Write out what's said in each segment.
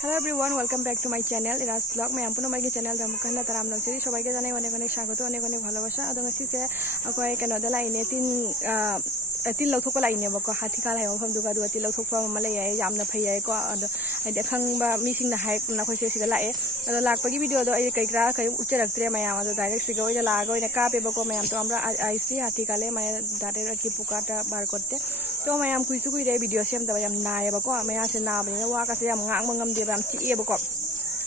Hello everyone, welcome back to my channel Iras Vlog. मैं आपको मेरे channel धमकना तराम नौचरी सबाई के जाने वाले स्वागत अनेक भालोबासा अदो ngasi se akoy kanoda laine tin lauthok ko laine bako hathi kala hayo pham duga tin lauthok pa ma lai ai yamna phai ai ko ado ai khangba mi sing na hai na khoi se siga lae ado lak pagi video do ai kai gra kai ucharak tre mayam ado direct siga oi la go ina ka pe bako mayam to amra ai si hathi kale maya dare ki pukata bar korte to mayam kuisu kui re video sem da yam na ai bako maya se na bani wa ka se yam ngang mangam de bam chi e bako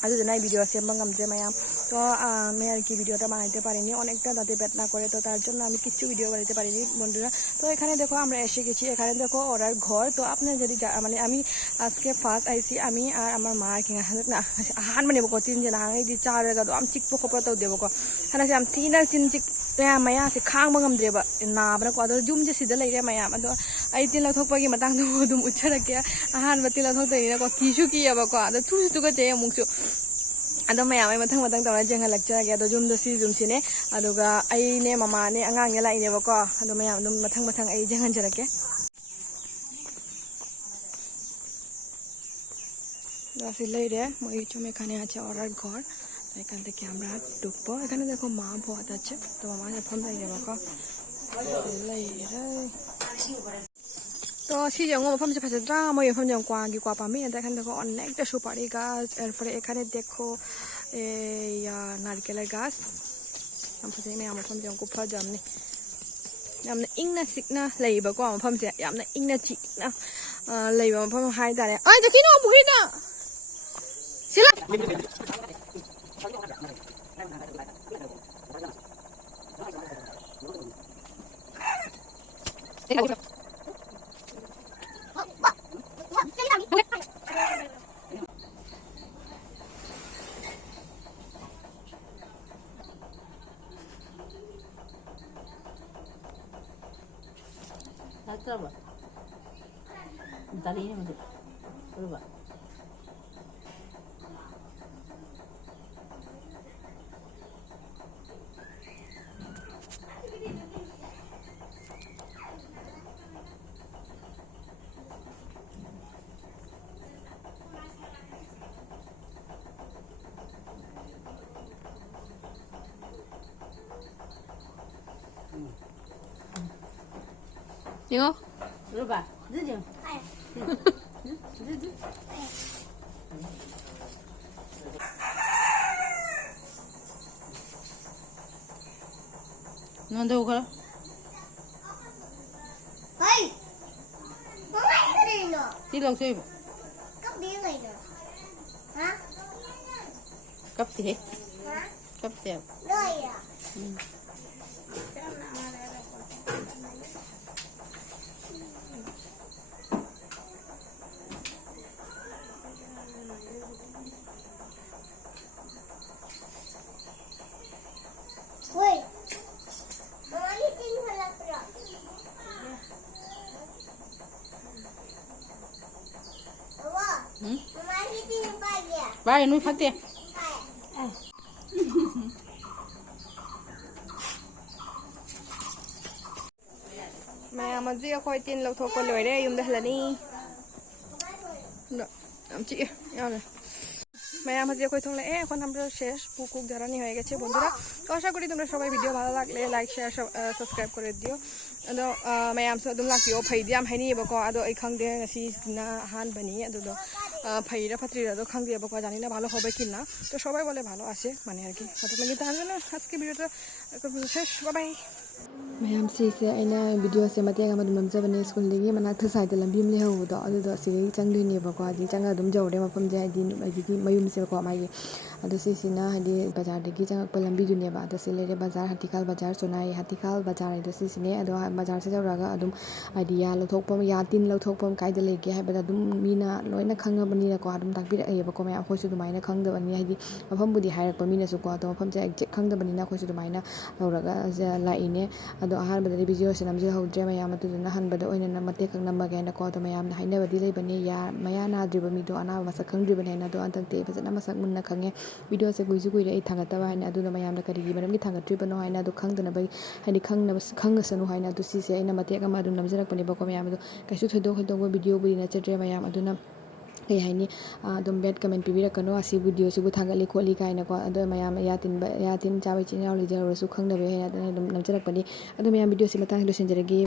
adu jana video sem bangam je mayam to me ar ki video ta banaite parini onekta date bet na करे तो तार জন্য আমি কিছু video বানাতে পারিনি বন্ধুরা তো এখানে দেখো আমরা এসে গেছি এখানে দেখো ওরার ঘর তো আপনারা যদি মানে আমি আজকে ফার্স্ট আইছি আমি আর আমার মা কি না আহান মানে বকো তিন জন হাঙ্গি দি চারगा তো আম চিকপো খপরা তো দেবকো হানাসে আম তিনা চিন চিক maya se khang bangam dreba na bana ko ado jum je sida leire maya ado ai tin la thokpa gi matang do dum uchara ke ahan bati la thok de ko kisu ki ya ba ko ado thu tu ga te mung su ado maya mai matang matang tawra jenga lecture ge ado jum do si jum sine ado ga ai ne mama ne angang ne lai ne ba ko ado maya dum matang matang ai jenga jara keasi leire moi chume khane ache orar ghor এখান থেকে আমরা ঢুকবো এখানে দেখো মা বহুত আছে তো মা ফোন লাইনে বাকা তো সিজং মফম যে ফাসে ড্রা মই ফোন জং কোয়া গি কোয়া পামি এখানে দেখো অনেকটা সুপারি গাছ এরপরে এখানে দেখো এই নারকেলের গাছ আমফাসে মে আমার ফোন জং কুফা জামনি yamna ingna sikna leiba ko mafam se yamna ingna chikna leiba mafam hai da ne ai da kino muhida sila Coba. Tadi ini masuk. Coba. Tengok. Coba. Jujur. Nanda ukara. Hey. Mama ini no. Tilak sih. Kap dia ngai no. Hah? Kap sih. Hah? Kap sih. Lo ya. Woi. Mama ini tinggal lapar. Mama. Mama ini tinggal pagi. Bye, nu phát tiền. mẹ mà riêng khôi tin lâu thôi con lười đấy dùng đây là đi được làm chị nhau này mẹ mà riêng khôi thông lệ con আমরা শেষ পুকুক ধারানি হয়ে গেছে বন্ধুরা তো আশা করি তোমরা সবাই video ভালো লাগলে লাইক শেয়ার সাবস্ক্রাইব করে দিও আদো mayam so dum lakio phai diam haini bako ado ai khangde ngasi na han bani ado do phaira phatrira do khangde bako jani na ভালো হবে কিনা তো সবাই বলে ভালো আছে মানে আর কি ভালো লাগে তাহলে না আজকে ভিডিওটা শেষ bye bye mayam se aina video se mate ga madum jamjabane school legi mana thu side lambim le ho do adu do se chang dui ne bako adi chang ga dum jawde mapam je adi adi mayum se ko mai adu se sina hadi bazar degi chang pa lambi du ne ba adu se le bazar hatikal bazar sonai hatikal bazar adu se sine adu bazar se jawraga adum idea lo thokpam ya tin lo thokpam kai de lege ha ba adum mina loina khanga bani ko adum takbir ai ba ko mai khoi su du mai na khang da bani hadi mafam budi hairak pa mina su ko to mafam je exact khang da bani na khoi su du mai na lawraga la ine ado ahar badari video se namje hodre mayam atu na han bada oina na mate kang namma ga na ko to mayam na haina badi lei bani ya maya na driba mi do ana masak khang driba na do antang te fazana masak mun na khange video se guizu gui re thanga ta haina adu na mayam na kari gi maram gi thanga driba no haina do khang dana bai haini khang na khang sanu haina du si se aina mate ka ma du namje rak pani ba ko mayam do kaisu thodo khodo video buri na chatre mayam adu na ꯀꯩ ꯍꯥꯏꯅꯤ ꯑꯗꯨꯝ ꯕꯦꯠ comment ꯄꯤꯕꯤꯔꯛꯀꯅꯣ ꯑꯁꯤ ꯚꯤꯗꯤꯑꯣꯁꯤꯕꯨ ꯊꯥꯒꯠꯂꯤ ꯈꯣꯠꯂꯤ ꯀꯥꯏꯅꯀꯣ ꯑꯗꯣ ꯃꯌꯥꯝ ꯌꯥ ꯇꯤꯟ ꯆꯥꯕ ꯏꯆꯤꯟ ꯏꯅꯥꯎ ꯂꯩꯖꯔꯨꯔꯁꯨ ꯈꯪꯗꯕ ꯍꯦꯟꯅ ꯑꯗꯨꯝ ꯅꯝꯖꯔꯛꯄꯅꯤ ꯑꯗꯣ ꯃꯌꯥꯝ ꯚꯤꯗꯤꯑꯣꯁꯤ ꯃꯇꯥꯡꯁꯤ ꯂꯣꯏꯁꯤꯟꯖꯔꯒꯦ